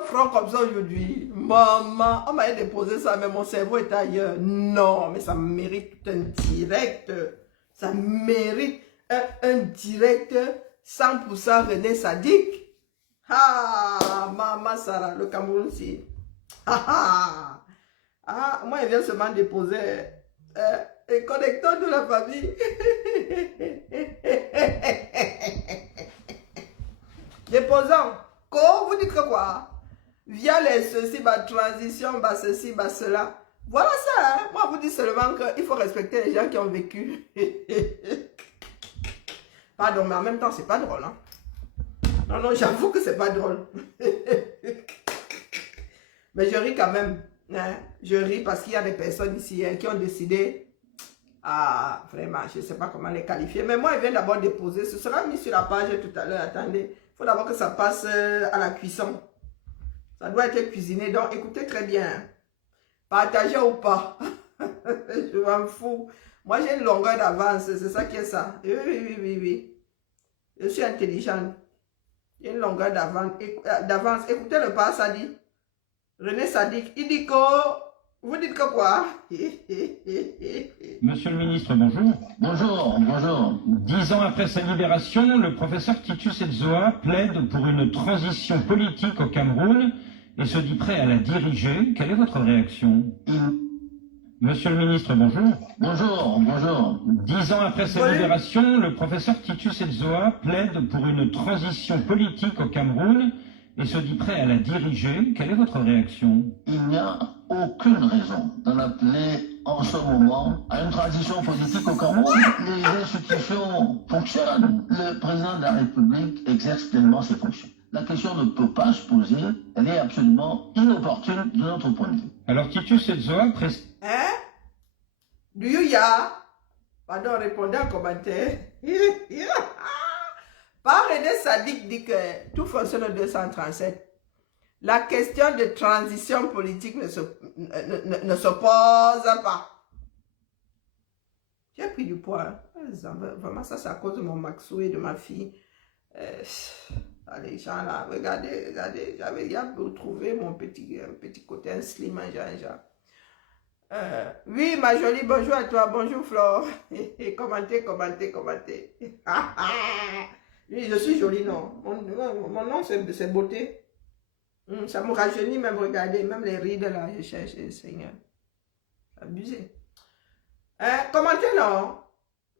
franc comme ça aujourd'hui. Maman, on m'a déposé ça, mais mon cerveau est ailleurs. Non, mais ça mérite tout un direct. Ça mérite un direct 100% René Sadiq. Ah, Maman Sarah, le Cameroun aussi. Moi, il vient seulement déposer un connecteur de la famille. Déposons. Vous dites que quoi? Via les ceci, transition, ceci, cela. Voilà ça. Hein? Moi, vous dis seulement qu'il faut respecter les gens qui ont vécu. Pardon, mais en même temps, c'est pas drôle. Hein? Non, j'avoue que c'est pas drôle. Mais je ris quand même. Hein? Je ris parce qu'il y a des personnes ici qui ont décidé. Ah, vraiment, je ne sais pas comment les qualifier. Mais moi, il vient d'abord déposer. Ce sera mis sur la page tout à l'heure. Attendez. Il faut d'abord que ça passe à la cuisson. Ça doit être cuisiné. Donc, écoutez très bien. Partagez ou pas. Je m'en fous. Moi, j'ai une longueur d'avance. C'est ça qui est ça. Oui. Je suis intelligente. J'ai une longueur d'avance. Écoutez le pas, ça dit. René Sadiq. Il dit que... Vous dites que quoi? Monsieur le ministre, bonjour. Bonjour. 10 ans après sa libération, le professeur Titus Edzoa plaide pour une transition politique au Cameroun et se dit prêt à la diriger. Quelle est votre réaction? Monsieur le ministre, bonjour. Bonjour. 10 ans après sa libération, le professeur Titus Edzoa plaide pour une transition politique au Cameroun et se dit prêt à la diriger. Quelle est votre réaction? Il n'y a aucune raison d'en appeler en ce moment à une transition politique au Cameroun. Les institutions fonctionnent. Le président de la République exerce pleinement ses fonctions. La question ne peut pas se poser. Elle est absolument inopportune de notre point de vue. Alors Titus Edzoa précise... Hein? Do you ya? Pardon, répondez en commentaire. Par René Sadiq dit que tout fonctionne au 237. La question de transition politique ne se pose pas. J'ai pris du poids. Vraiment, ça, c'est à cause de mon Maxou et de ma fille. Les gens là, regardez. J'avais retrouvé mon petit côté, un slim, un genre. Oui, ma jolie, bonjour à toi. Bonjour, Flore. Commentez. Oui, je suis jolie, non. Mon nom, c'est beauté. Ça me rajeunit même, regardez, même les rides là, je cherche, Seigneur. Abusé. Commentez, non.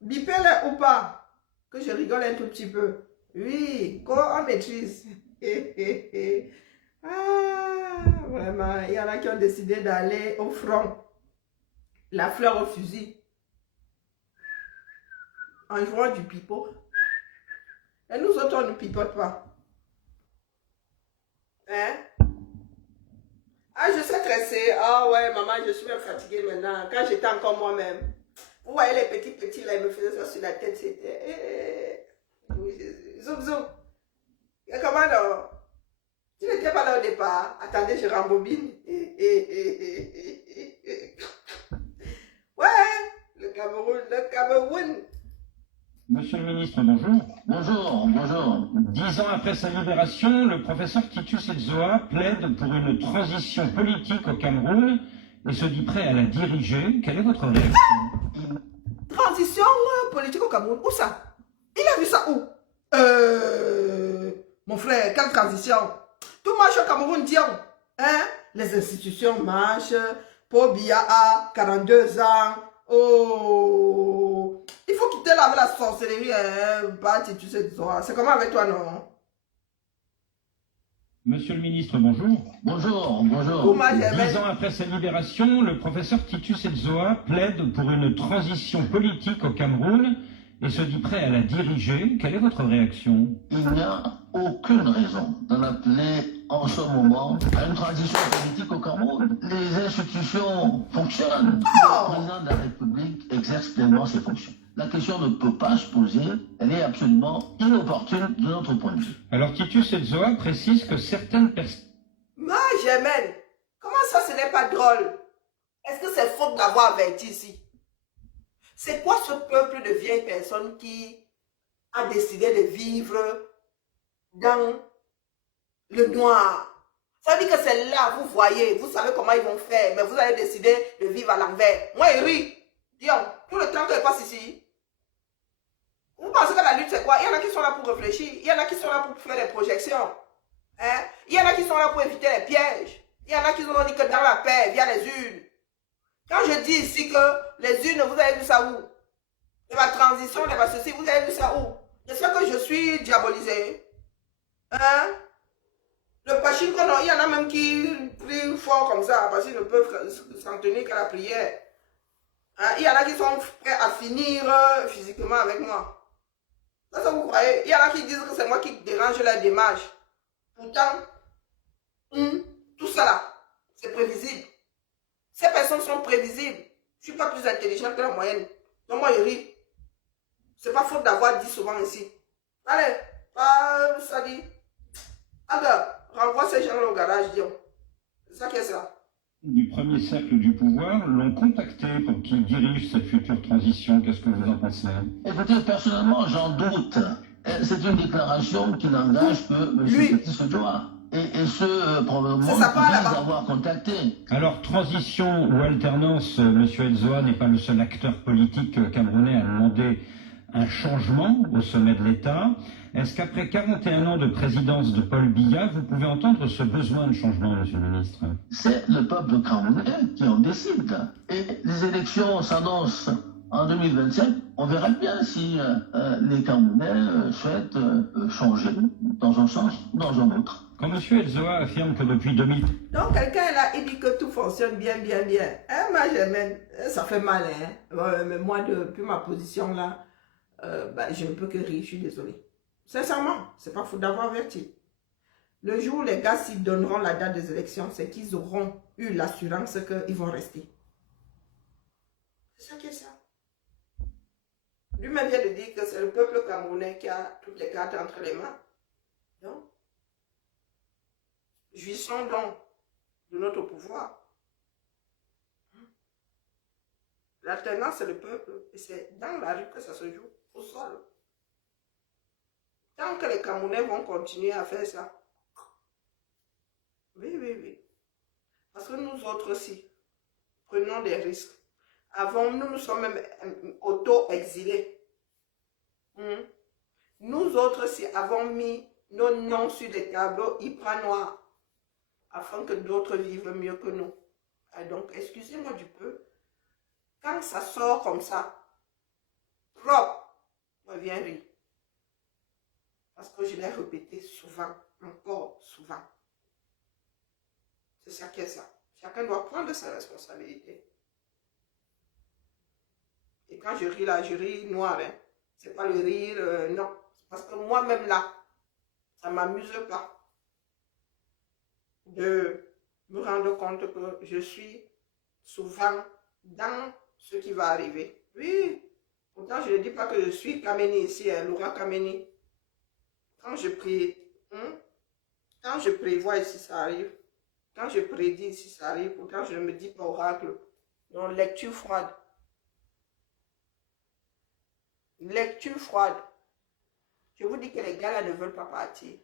Bipez-les ou pas. Que je rigole un tout petit peu. Oui, on maîtrise. Vraiment, il y en a qui ont décidé d'aller au front. La fleur au fusil. En jouant du pipeau. Et nous autres, on ne pipote pas. Hein? Ah, je suis stressée. Ah ouais, maman, je suis même fatiguée maintenant. Quand j'étais encore moi-même. Vous voyez les petits là, ils me faisaient ça sur la tête. C'était... Zoom. Et comment donc? Tu n'étais pas là au départ. Attendez, je rembobine. Ouais, le Cameroun. Monsieur le ministre, bonjour. Bonjour. 10 ans après sa libération, le professeur Titus Edzoa plaide pour une transition politique au Cameroun et se dit prêt à la diriger. Quelle est votre réaction? Transition politique au Cameroun, où ça? Il a vu ça où? Mon frère, quelle transition? Tout marche au Cameroun, disons. Hein? Les institutions marchent. Paul Biya a 42 ans. Oh! Il faut quitter là avec la sorcellerie. Tu sais, c'est comment avec toi, non? Monsieur le ministre, bonjour. Bonjour. 10 ans après sa libération, le professeur Titus Edzoa plaide pour une transition politique au Cameroun et se dit prêt à la diriger. Quelle est votre réaction? Il n'y a aucune raison d'en appeler en ce moment à une transition politique au Cameroun. Les institutions fonctionnent. Le président de la République exerce pleinement ses fonctions. La question ne peut pas se poser. Elle est absolument inopportune de notre point de vue. Alors Titus Edzoa précise que certaines personnes... Moi, Germaine, comment ça, ce n'est pas drôle? Est-ce que c'est faute d'avoir averti ici? C'est quoi ce peuple de vieilles personnes qui a décidé de vivre dans le noir? Ça veut dire que c'est là, vous voyez, vous savez comment ils vont faire, mais vous allez décider de vivre à l'envers. Moi, il rit. Disons, tout le temps que je passe ici, vous pensez que la lutte, c'est quoi? Il y en a qui sont là pour réfléchir, il y en a qui sont là pour faire des projections. Hein? Il y en a qui sont là pour éviter les pièges. Il y en a qui ont dit que dans la paix, via les urnes. Quand je dis ici que les urnes, vous avez vu ça où? De la transition, de la ceci, vous avez vu ça où? J'espère que je suis diabolisé. Hein? Le pachinko, non, il y en a même qui prient fort comme ça, parce qu'ils ne peuvent s'en tenir qu'à la prière. Hein? Il y en a qui sont prêts à finir physiquement avec moi. Ça, vous croyez? Il y en a qui disent que c'est moi qui dérange la démarche. Pourtant, tout ça là, c'est prévisible. Ces personnes sont prévisibles. Je ne suis pas plus intelligente que la moyenne. Donc moi, je ris. C'est pas faute d'avoir dit souvent ici. Allez, ça dit. Alors, renvoie ces gens-là au garage, disons. C'est ça qui est ça. Du premier cercle du pouvoir l'ont contacté pour qu'il dirige cette future transition. Qu'est-ce que vous en pensez? Écoutez, personnellement, j'en doute. C'est une déclaration qui n'engage que M. Petit Sejoa. Et ce, probablement, c'est ça, qu'ils avoir contacté. Alors, transition ou alternance, M. Edzoa n'est pas le seul acteur politique camerounais à demander un changement au sommet de l'État. Est-ce qu'après 41 ans de présidence de Paul Biya, vous pouvez entendre ce besoin de changement, M. le ministre? C'est le peuple camerounais qui en décide. Et les élections s'annoncent en 2027. On verra bien si les Camerounais souhaitent changer dans un sens ou dans un autre. Quand M. Edzoa affirme que depuis 2000... Donc, quelqu'un est là, il dit que tout fonctionne bien. Moi, j'aime, ça fait mal, hein. Mais moi, depuis ma position là, je ne peux que rire, je suis désolée. Sincèrement, c'est pas faute d'avoir averti. Le jour où les gars s'y donneront la date des élections, c'est qu'ils auront eu l'assurance qu'ils vont rester. C'est ça qui est ça. Lui-même vient de dire que c'est le peuple camerounais qui a toutes les cartes entre les mains. Donc, jouissons donc de notre pouvoir. L'alternance, c'est le peuple. Et c'est dans la rue que ça se joue, au sol. Tant que les Camerounais vont continuer à faire ça. Oui. Parce que nous autres aussi, prenons des risques. Avant, nous sommes même auto-exilés. Nous autres aussi avons mis nos noms sur des tableaux hyper noirs afin que d'autres vivent mieux que nous. Et donc, excusez-moi du peu, quand ça sort comme ça, propre, moi viens rire. Parce que je l'ai répété souvent, encore souvent. C'est ça qui est ça. Chacun doit prendre sa responsabilité. Et quand je ris là, je ris noir. Hein. C'est pas le rire, non. Parce que moi-même là, ça ne m'amuse pas de me rendre compte que je suis souvent dans ce qui va arriver. Oui, pourtant je ne dis pas que je suis Kameni ici, hein, Laura Kameni. Quand je prie, quand je prévois ici, ça arrive. Quand je prédis ici, ça arrive. Pourtant, je ne me dis pas oracle. Donc, lecture froide. Lecture froide. Je vous dis que les gars là ne veulent pas partir.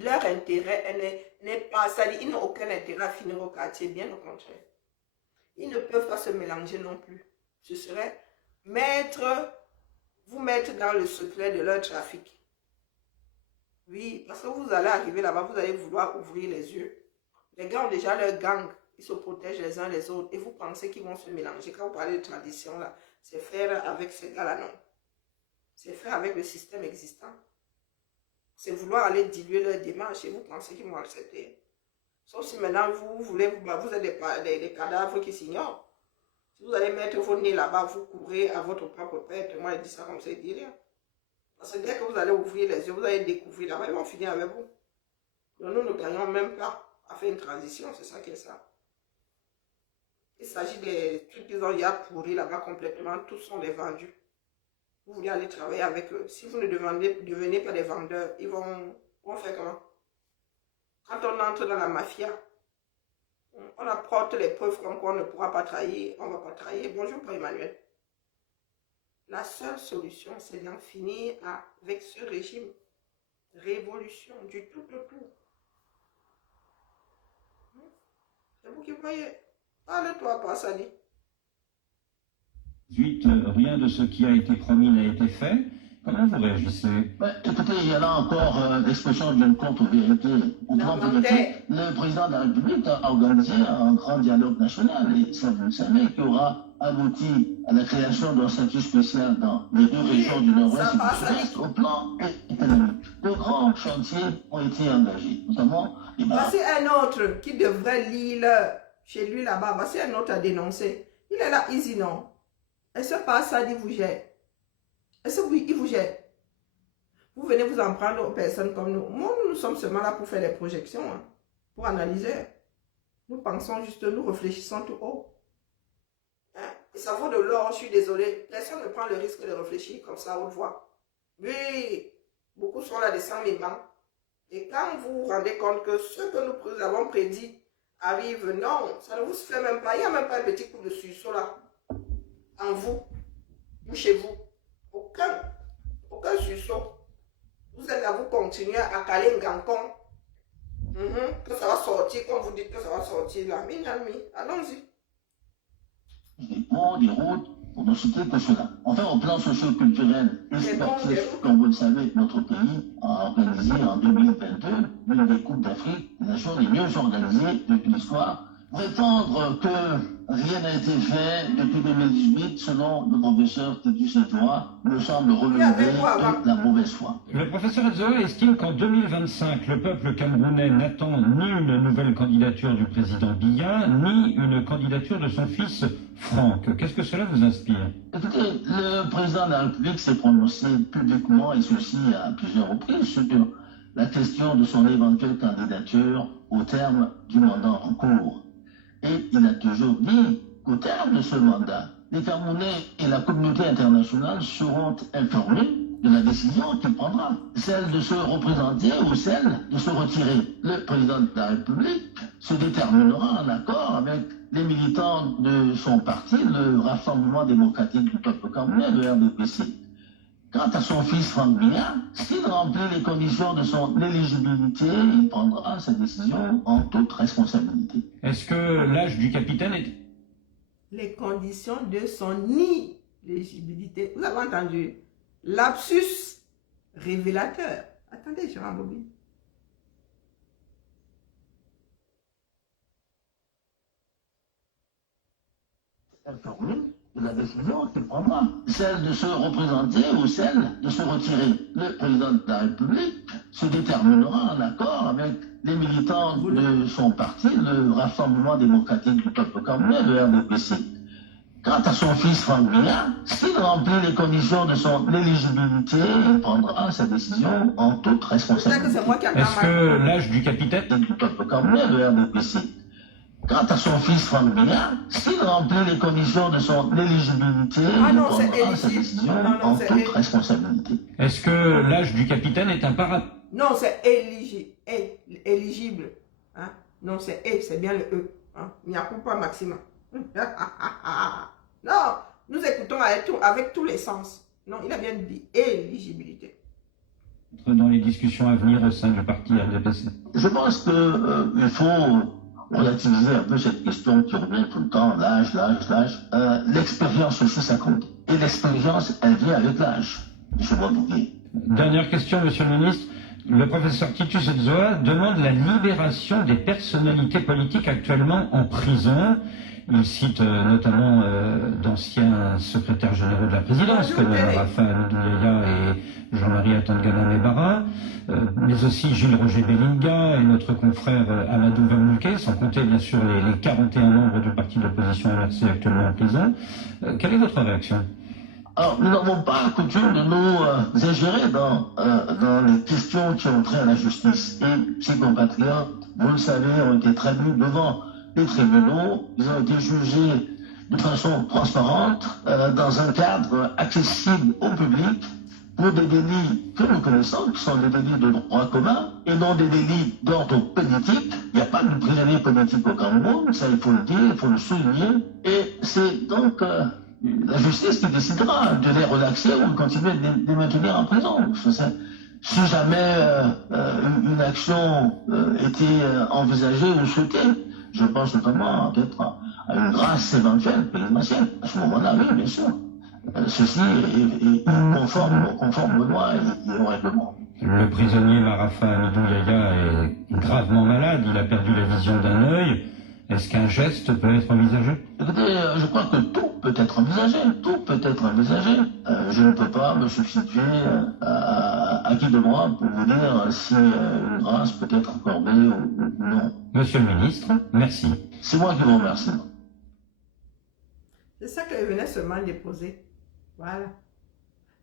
Leur intérêt n'est pas, c'est-à-dire ils n'ont aucun intérêt à finir au quartier, bien au contraire. Ils ne peuvent pas se mélanger non plus. Ce serait vous mettre dans le secret de leur trafic. Oui, parce que vous allez arriver là-bas, vous allez vouloir ouvrir les yeux. Les gars ont déjà leur gang, ils se protègent les uns les autres et vous pensez qu'ils vont se mélanger. Quand vous parlez de tradition là, c'est faire avec ces gars-là, non. C'est faire avec le système existant. C'est vouloir aller diluer leur démarche et vous pensez qu'ils vont accepter. Sauf si maintenant vous êtes des cadavres qui s'ignorent. Si vous allez mettre vos nez là-bas, vous courez à votre propre perte. Moi, je dis ça comme ça, je dis rien. Parce que dès que vous allez ouvrir les yeux, vous allez découvrir là-bas, ils vont finir avec vous. Donc nous ne gagnons même pas à faire une transition, c'est ça qui est ça. Il s'agit des trucs qu'ils ont déjà pourris là-bas complètement, tous sont des vendus. Vous voulez aller travailler avec eux. Si vous ne devenez pas des vendeurs, ils vont faire comment? Quand on entre dans la mafia, on apporte les preuves comme quoi on ne pourra pas trahir, on ne va pas trahir. Bonjour, Père Emmanuel. La seule solution, c'est d'en finir avec ce régime. Révolution, du tout au tout. qui voyez. Parle-toi, pas ça dit. Ensuite, rien de ce qui a été promis n'a été fait. Comment vous réagissez? Écoutez, il y a là encore l'expression d'une contre-vérité. Au plan politique, le président de la République a organisé un grand dialogue national et ça, vous le savez, qui aura abouti à la création d'un statut spécial dans les deux régions du Nord-Ouest et du Sud-Est au plan économique. De grands chantiers ont été engagés, notamment les Voici un autre qui devrait lire chez lui là-bas. Voici un autre à dénoncer. Il est là, Easy, non? Est-ce que par ça, il vous jette? Est-ce que oui, il vous jette? Vous venez vous en prendre aux personnes comme nous. Moi, nous sommes seulement là pour faire des projections, hein, pour analyser. Nous pensons juste, nous réfléchissons tout haut. Hein? Et ça vaut de l'or, je suis désolé. Personne ne prend le risque de réfléchir comme ça à haute voix. Oui, beaucoup sont là des sans mémans. Et quand vous vous rendez compte que ce que nous avons prédit arrive, non, ça ne vous fait même pas. Il n'y a même pas un petit coup de sursaut là. En vous, ou chez vous. Aucun sursaut. Vous êtes là, vous continuez à caler un gancon. Que ça va sortir, comme vous dites que ça va sortir là. Allons-y. Des routes, pour ne citer que cela. Enfin, au plan socio-culturel et sportif, comme vous le savez, notre pays a organisé en 2022 l'une des Coupes d'Afrique, les nations les mieux organisées depuis l'histoire. Prétendre que rien n'a été fait depuis 2018, selon le professeur Titus Edzoa, me semble relever de la mauvaise foi. Le professeur Edzoa estime qu'en 2025, le peuple camerounais n'attend ni une nouvelle candidature du président Biya, ni une candidature de son fils Franck. Qu'est-ce que cela vous inspire? Écoutez, le président de la République s'est prononcé publiquement, et ceci à plusieurs reprises, sur la question de son éventuelle candidature au terme du mandat en cours. Et il a toujours dit qu'au terme de ce mandat, les Camerounais et la communauté internationale seront informés de la décision qu'il prendra, celle de se représenter ou celle de se retirer. Le président de la République se déterminera en accord avec les militants de son parti, le Rassemblement démocratique du peuple camerounais, le RDPC. Quant à son fils Franck Biya, s'il remplit les conditions de son éligibilité, il prendra sa décision en toute responsabilité. Est-ce que l'âge du capitaine est... Les conditions de son éligibilité. Vous avez entendu? Lapsus révélateur. Attendez, je rembobine. Informé de la décision qu'il prendra, celle de se représenter ou celle de se retirer. Le président de la République se déterminera en accord avec les militants de son parti, le Rassemblement démocratique du peuple camerounais, le RDPC. Quant à son fils Franck Biya, s'il remplit les conditions de son éligibilité, il prendra sa décision en toute responsabilité. Est-ce que l'âge du capitaine du peuple camerounais, le RDPC. Quant à son fils Franck Biya, s'il remplit les conditions de son éligibilité, il prendra sa décision en toute responsabilité. Est-ce que l'âge du capitaine est un paramètre? Non, c'est éligible. Hein? Non, c'est bien le E. Hein? Il n'y a pas maximum. Non, nous écoutons avec tous les sens. Non, il a bien dit éligibilité. Dans les discussions à venir au sein du parti RDPC. Je pense qu'il faut relativiser un peu cette question qui revient tout le temps, l'âge. L'expérience aussi, ça compte. Et l'expérience, elle vient avec l'âge. Je vois Bouguer. Dernière question, monsieur le ministre. Le professeur Titus Edzoa demande la libération des personnalités politiques actuellement en prison. Il cite notamment d'anciens secrétaires généraux de la présidence, comme Raphaël Douléa et Jean-Marie Atangana Mebara, mais aussi Gilles Roger Bellinga et notre confrère Amadou Vamouké, sans compter bien sûr les 41 membres du parti d'opposition MRC actuellement en prison. Quelle est votre réaction? Alors, nous n'avons pas coutume de nous ingérer dans les questions qui ont trait à la justice. Et ces compatriotes, vous le savez, ont été traduits devant les tribunaux. Ils ont été jugés de façon transparente, dans un cadre accessible au public, pour des délits que nous connaissons, qui sont des délits de droit commun, et non des délits d'ordre politique. Il n'y a pas de prisonniers politiques au Cameroun, ça il faut le dire, il faut le souligner. Et c'est donc la justice qui décidera de les relaxer ou de continuer de les maintenir en prison. Si jamais une action était envisagée ou souhaitée, Je pense notamment peut-être à une grâce éventuelle présidentielle. À ce moment-là, oui, bien sûr. Ceci est conforme aux lois et au règlement. Le prisonnier Marafa Amidou Yahya est gravement malade, il a perdu la vision d'un œil. Est-ce qu'un geste peut être envisagé? Écoutez, je crois que tout peut être envisagé, tout peut être envisagé. Je ne peux pas me substituer à qui de moi pour vous dire si une grâce peut être accordée ou non. Monsieur le ministre, merci. C'est moi qui vous remercie. C'est ça que je venais seulement déposer. Voilà.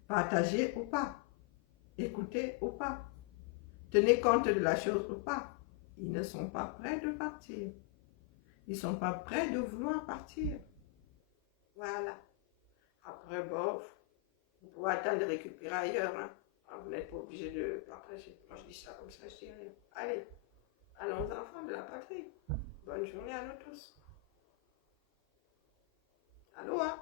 Partagez ou pas. Écoutez ou pas. Tenez compte de la chose ou pas. Ils ne sont pas prêts de partir. Ils ne sont pas prêts de vouloir partir. Voilà. Après, bof, vous pouvez attendre de récupérer ailleurs. Hein. Vous n'êtes pas obligé de partager. Moi, je dis ça comme ça, je dis rien. Allez, allons enfants de la patrie. Bonne journée à nous tous. Allô, hein?